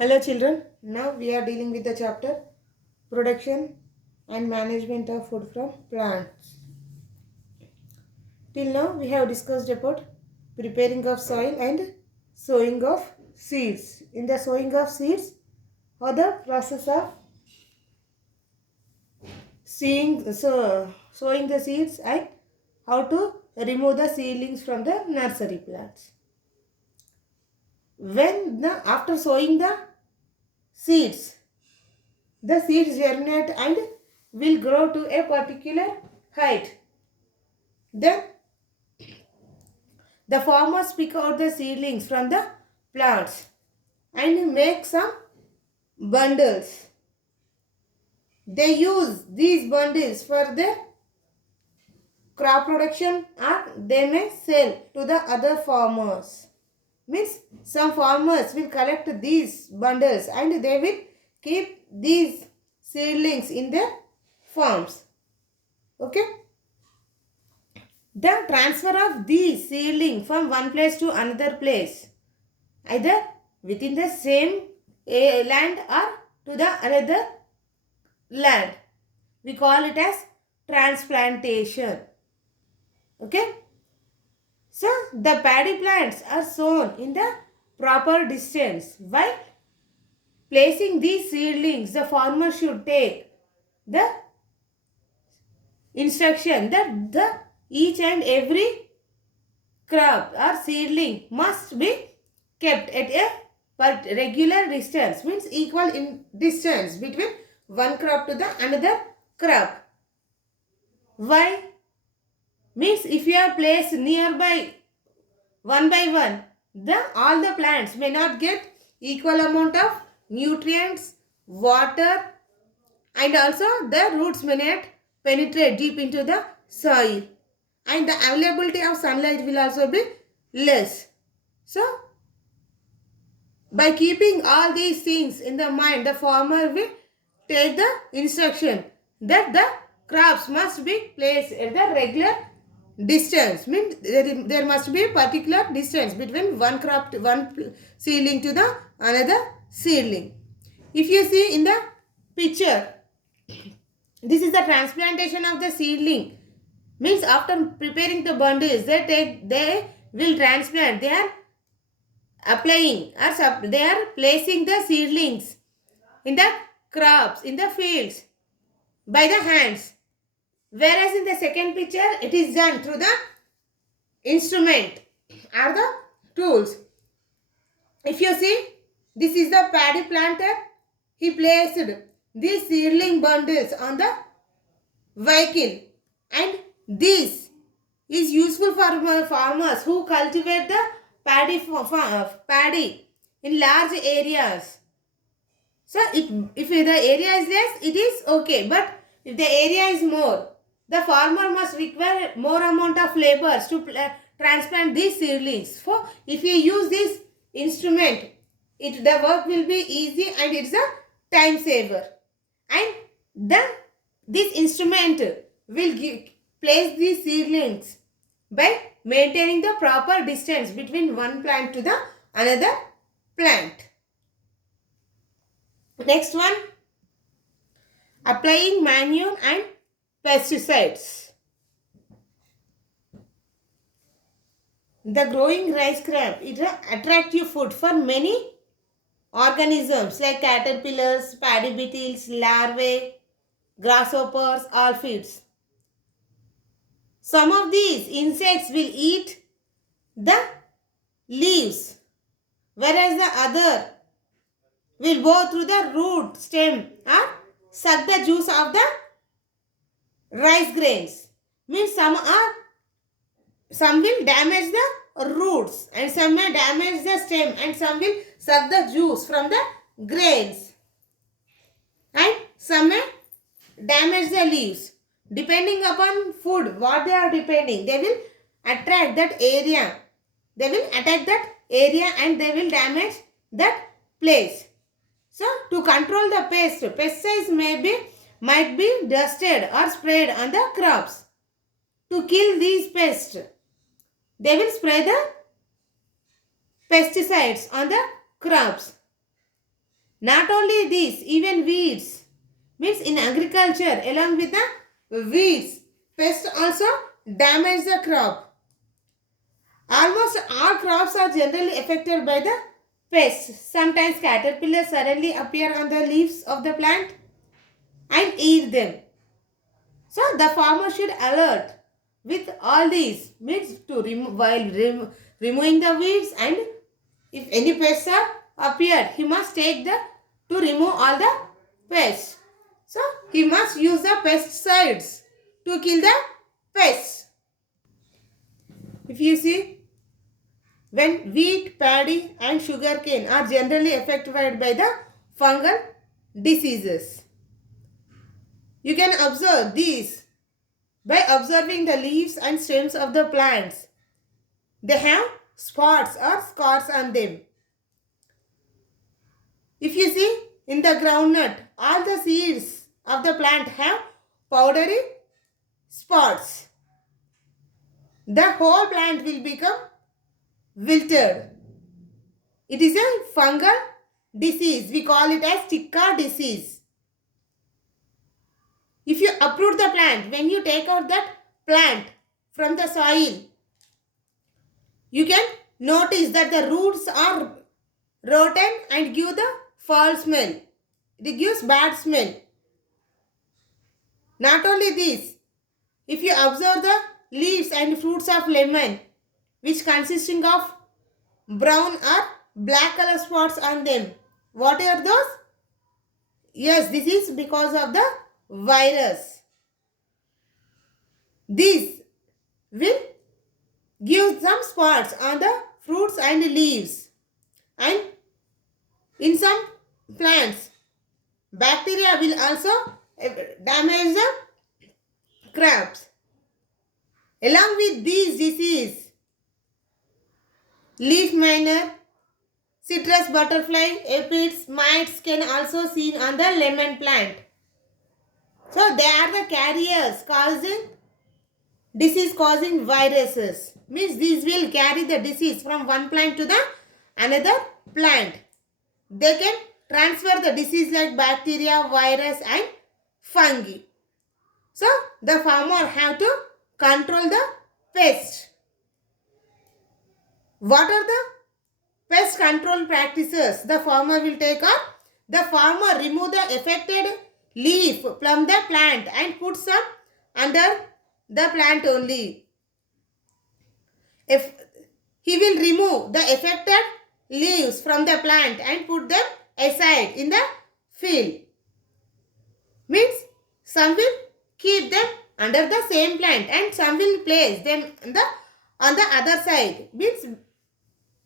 Hello children, now we are dealing with the chapter Production and Management of Food from Plants. Till now we have discussed about preparing of soil and sowing of seeds. In the sowing of seeds or the process of sowing the seeds and how to remove the seedlings from the nursery plants. After sowing seeds, the seeds germinate and will grow to a particular height. Then the farmers pick out the seedlings from the plants and make some bundles. They use these bundles for their crop production or they may sell to the other farmers. Means some farmers will collect these bundles and they will keep these seedlings in their farms. Okay. The transfer of these seedling from one place to another place, either within the same land or to the another land, we call it as transplantation. Okay. So the paddy plants are sown in the proper distance. While placing these seedlings, the farmer should take the instruction that the each and every crop or seedling must be kept at a regular distance, means equal in distance between one crop to the another crop. Why? Means if you are placed nearby one by one, all the plants may not get equal amount of nutrients, water, and also the roots may not penetrate deep into the soil, and the availability of sunlight will also be less. So by keeping all these things in the mind, the farmer will take the instruction that the crops must be placed at the regular distance. Means there must be a particular distance between one crop to one seedling to the another seedling. If you see in the picture, this is the transplantation of the seedling. Means after preparing the bundles, they will transplant. They are applying or they are placing the seedlings in the crops, in the fields by the hands. Whereas in the second picture, it is done through the instrument or the tools. If you see, this is the paddy planter. He placed these seedling bundles on the vehicle, and this is useful for farmers who cultivate the paddy in large areas. So if the area is less, it is okay. But if the area is more, the farmer must require more amount of laborers to transplant these seedlings. So if you use this instrument, the work will be easy and it's a time saver. And then this instrument will place these seedlings by maintaining the proper distance between one plant to the another plant. Next one, applying manure and pesticides. The growing rice crop is an attractive food for many organisms like caterpillars, paddy beetles, larvae, grasshoppers, aphids. Some of these insects will eat the leaves, whereas the other will go through the root, stem, or suck the juice of the rice grains. Means some will damage the roots and some may damage the stem and some will suck the juice from the grains and some may damage the leaves. Depending upon food, what they are depending, they will attract that area. They will attack that area and they will damage that place. So to control the pest, pesticides might be dusted or sprayed on the crops. To kill these pests, they will spray the pesticides on the crops. Not only this, even weeds. Means in agriculture, along with the weeds, pests also damage the crop. Almost all crops are generally affected by the pests. Sometimes caterpillars suddenly appear on the leaves of the plant and eat them. So the farmer should alert with all these, means to removing the weeds, and if any pests are appeared, he must take the to remove all the pests. So he must use the pesticides to kill the pests. If you see, when wheat, paddy and sugarcane are generally affected by the fungal diseases. You can observe these by observing the leaves and stems of the plants. They have spots or scars on them. If you see in the groundnut, all the seeds of the plant have powdery spots. The whole plant will become wilted. It is a fungal disease. We call it as Ticca disease. If you uproot the plant, when you take out that plant from the soil, you can notice that the roots are rotten and give the foul smell. It gives bad smell. Not only this, if you observe the leaves and fruits of lemon, which consisting of brown or black color spots on them, what are those? Yes, this is because of the virus. These will give some spots on the fruits and leaves. And in some plants, bacteria will also damage the crops. Along with these diseases, leaf miner, citrus butterfly, aphids, mites can also seen on the lemon plant. So they are the carriers causing disease causing viruses. Means these will carry the disease from one plant to the another plant. They can transfer the disease like bacteria, virus and fungi. So the farmer have to control the pest. What are the pest control practices the farmer will take on? The farmer remove the affected leaf from the plant and put some under the plant only. If he will remove the affected leaves from the plant and put them aside in the field. Means some will keep them under the same plant and some will place them on the other side. Means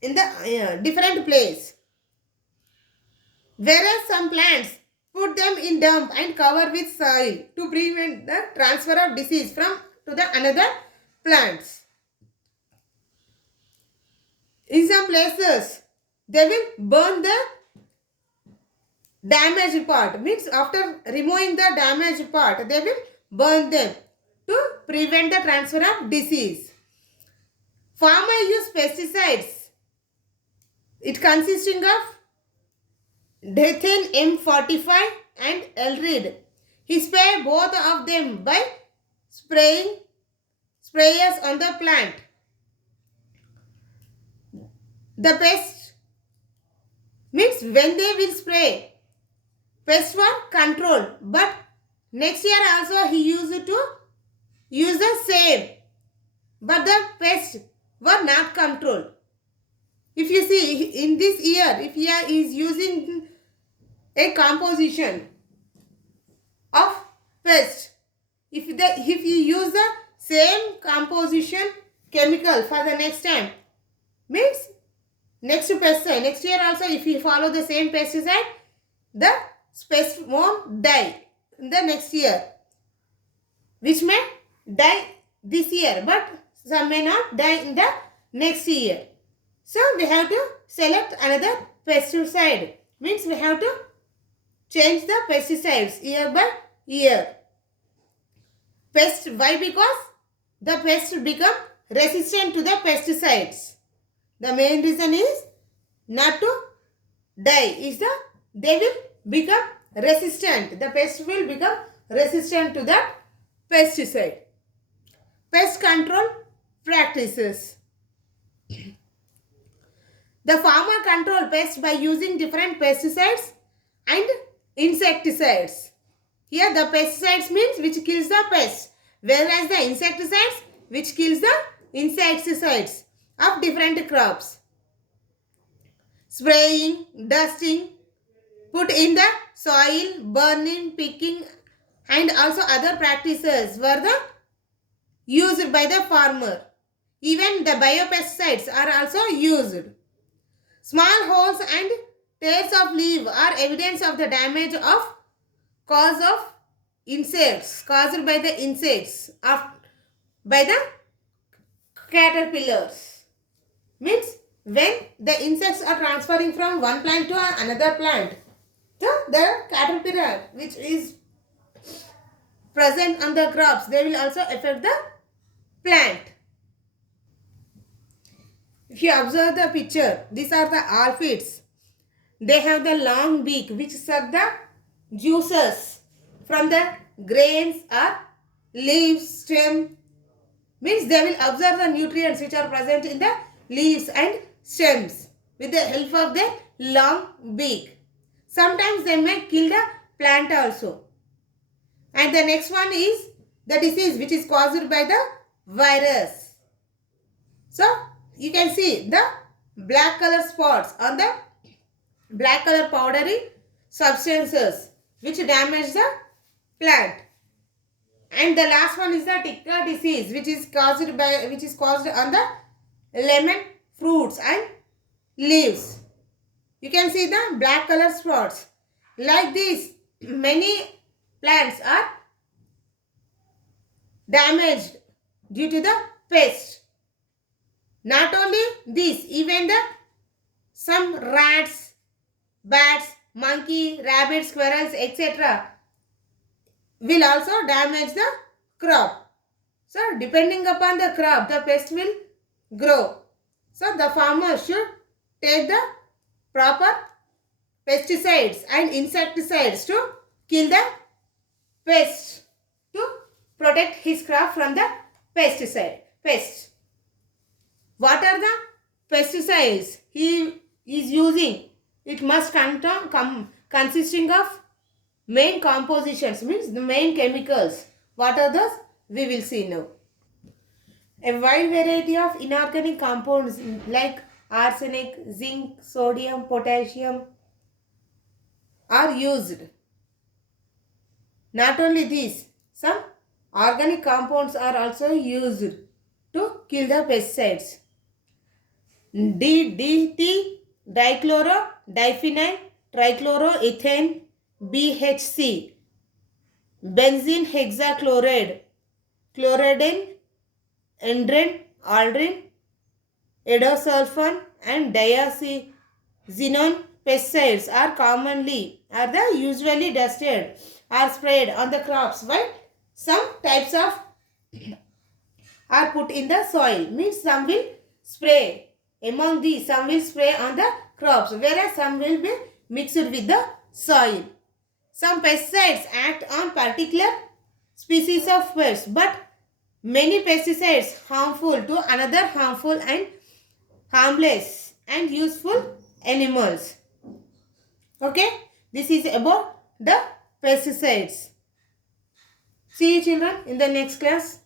in the different place. Whereas some plants put them in dump and cover with soil to prevent the transfer of disease from to the another plants. In some places, they will burn the damaged part. Means after removing the damaged part, they will burn them to prevent the transfer of disease. Farmer use pesticides. It consisting of Dethin M45 and Elrid. He spray both of them by sprayers on the plant. The pest means when they will spray, pests were controlled, but next year also he used to use the same, but the pests were not controlled. If you see in this year, if he is using a composition of pest, if you use the same composition chemical for the next time, means next pesticide, next year also if you follow the same pesticide, the pest won't die in the next year, which may die this year, but some may not die in the next year. So we have to select another pesticide. Means we have to change the pesticides year by year. Pest, why? Because the pests become resistant to the pesticides. The main reason is not to die is the they will become resistant. The pest will become resistant to that pesticide. Pest control practices. The farmer control pests by using different pesticides and insecticides. Here the pesticides means which kills the pests, whereas the insecticides which kills the insecticides of different crops. Spraying, dusting, put in the soil, burning, picking and also other practices were the used by the farmer. Even the biopesticides are also used. Small holes and tears of leaf are evidence of the damage of cause of insects, caused by the insects, by the caterpillars. Means when the insects are transferring from one plant to another plant, the caterpillar which is present on the crops, they will also affect the plant. If you observe the picture, these are the aphids. They have the long beak which suck the juices from the grains or leaves, stem. Means they will absorb the nutrients which are present in the leaves and stems with the help of their long beak. Sometimes they may kill the plant also. And the next one is the disease which is caused by the virus. So you can see the black color spots on the black color powdery substances which damage the plant. And the last one is the ticker disease which is caused on the lemon fruits and leaves. You can see the black color spots. Like this, many plants are damaged due to the pest. Not only this, even some rats, bats, monkey, rabbits, squirrels, etc. will also damage the crop. So, depending upon the crop, the pest will grow. So, the farmer should take the proper pesticides and insecticides to kill the pest, to protect his crop from the pest. What are the pesticides he is using? It must consisting of main compositions, means the main chemicals. What are those? We will see now. A wide variety of inorganic compounds like arsenic, zinc, sodium, potassium are used. Not only these, some organic compounds are also used to kill the pesticides. DDT, dichloro, diphenyl, trichloroethane, BHC, benzene hexachloride, chloroden, endrin, aldrin, edosulfan and diazinon pesticides are usually dusted or sprayed on the crops, while some types of are put in the soil. Means some will spray. Among these, some will spray on the crops, whereas some will be mixed with the soil. Some pesticides act on particular species of pests, but many pesticides harmful to another harmful and harmless and useful animals. Okay, this is about the pesticides. See you children in the next class.